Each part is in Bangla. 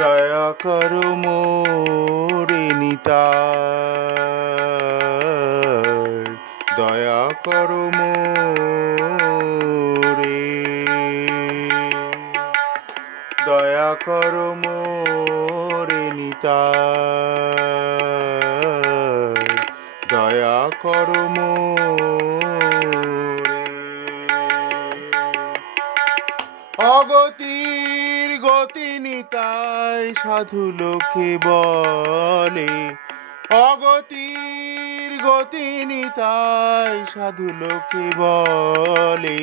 দয়া করো মোরে নিতাই, দয়া করো মোরে, দয়া করো মোরে নিতাই, দয়া করো মোরে। অগতির গতি নিতাই সাধু লোকে বলে, অগতির গতি নিতাই সাধু লোকে বলে,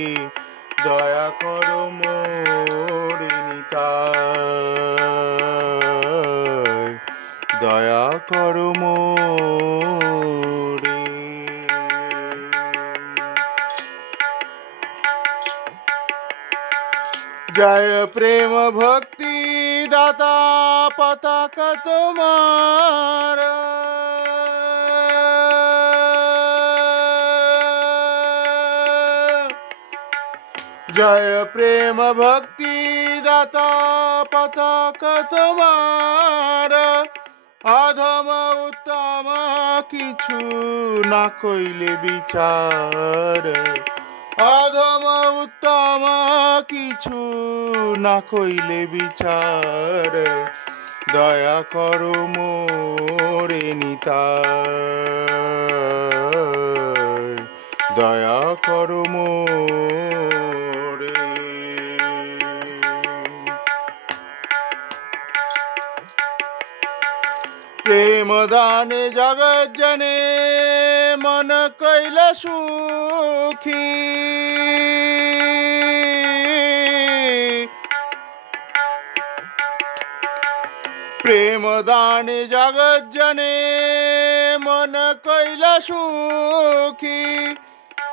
দয়া করো মোরে নিতাই, দয়া করো মোরে। जय प्रेम भक्ति दाता पताका तुम्हारा, जय प्रेम भक्ति दाता पताका तुम्हारा। अधम उत्तम किछु ना कइले विचार, अधम उत्तम किछु ना कइले विचार, दया करो मोरे निताई, दया करो मोरे। प्रेम दाने जगत जने मन कैला सुखी, प्रेम दाने जगत जने मन कैला सुखी।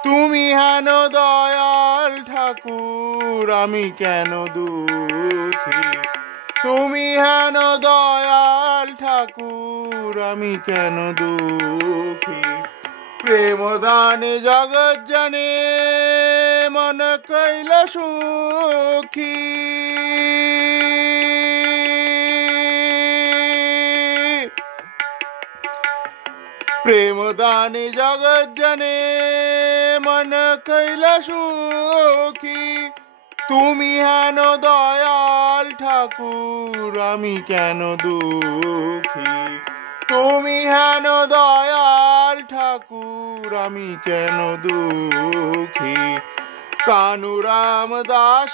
তুমি হেন দয়াল ঠাকুর আমি কেন দুঃখী, তুমি হেন দয়াল ঠাকুর আমি কেন দুঃখী। প্রেম দানে জগৎ জানে মন কৈলা সুখী, প্রেম দানে জগৎ জানে মন কৈলা সুখী। তুমি হেন দয়াল ঠাকুর আমি কেন দুঃখী, তুমি হেন দয়াল ঠাকুর আমি কেন দুঃখী। কানুরাম দাস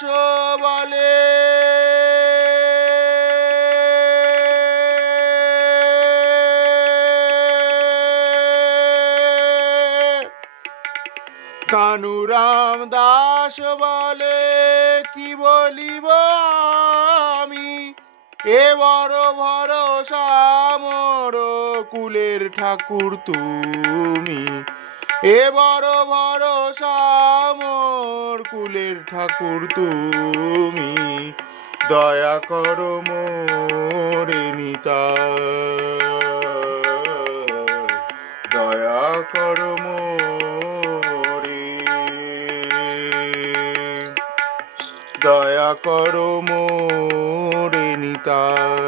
বলে কানুরাম দাস বলে কি বলিব আমি, এ বড় ভরসা মোর কুলের ঠাকুর তুমি, এ বড় ভরসা মোর কুলের ঠাকুর তুমি। দয়া করো মোরে নিতাই, দয়া করো মোরে, দয়া করো মোরে নিতাই,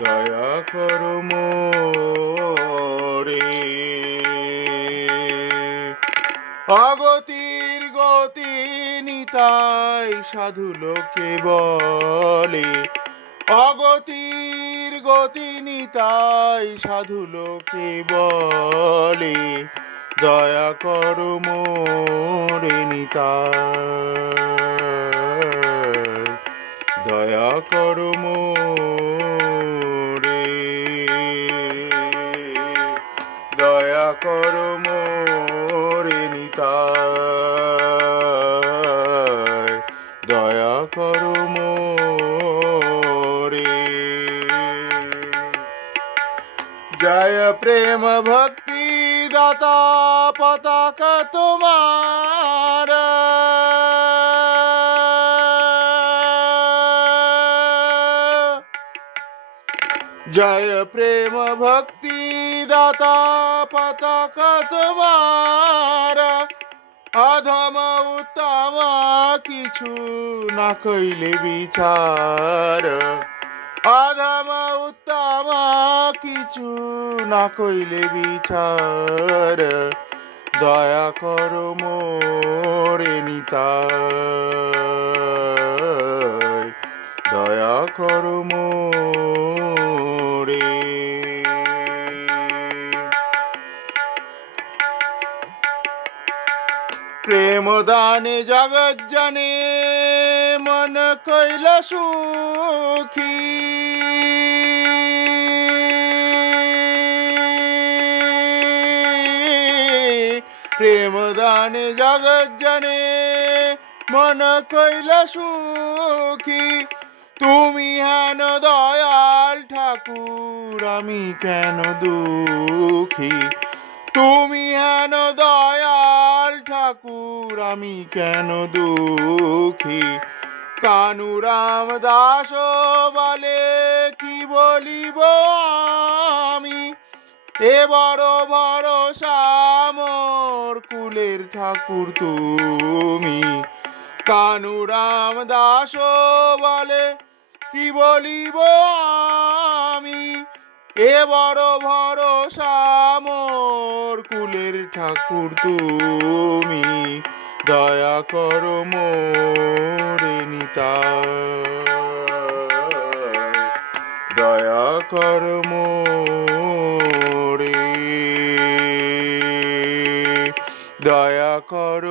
দয়া করো মোরে। অগতির গতি নিতাই সাধু লোকে বলে, অগতির গতি নিতাই সাধু লোকে বলে, দয়া করো মোরে নিতাই, দয়া করো মোরে, দয়া করো মোরে নিতাই, দয়া করো মোরে। जय प्रेम भक्ति दाता पताका तुम्हारा, जय प्रेम भक्ति दाता पताका तुम्हारा। অধম উত্তম কিছু না কইলে বিচার অধম উত্তম কিছু না কইলে বিচার দয়া করো মোরে নিতাই দয়া করো মোরে প্রেম দানে জগৎ জানে মন কইল সুখী প্রেম দানে জগৎ জানে মন কইল সুখী তুমি হেন দয়াল ঠাকুর আমি কেন দুঃখী তুমি হেন দয়াল ঠাকুর আমি কেন দুঃখী কানুরাম দাস বলে কি বলিব আমি এ বড় ভরসা মোর কুলের ঠাকুর তুমি কানুরাম দাস বলে কি বলিব আমি এ বড় ভরসা মোর কুলের ঠাকুর তুমি দয়া করো মোরে নিতাই দয়া করো মোরে দয়া করো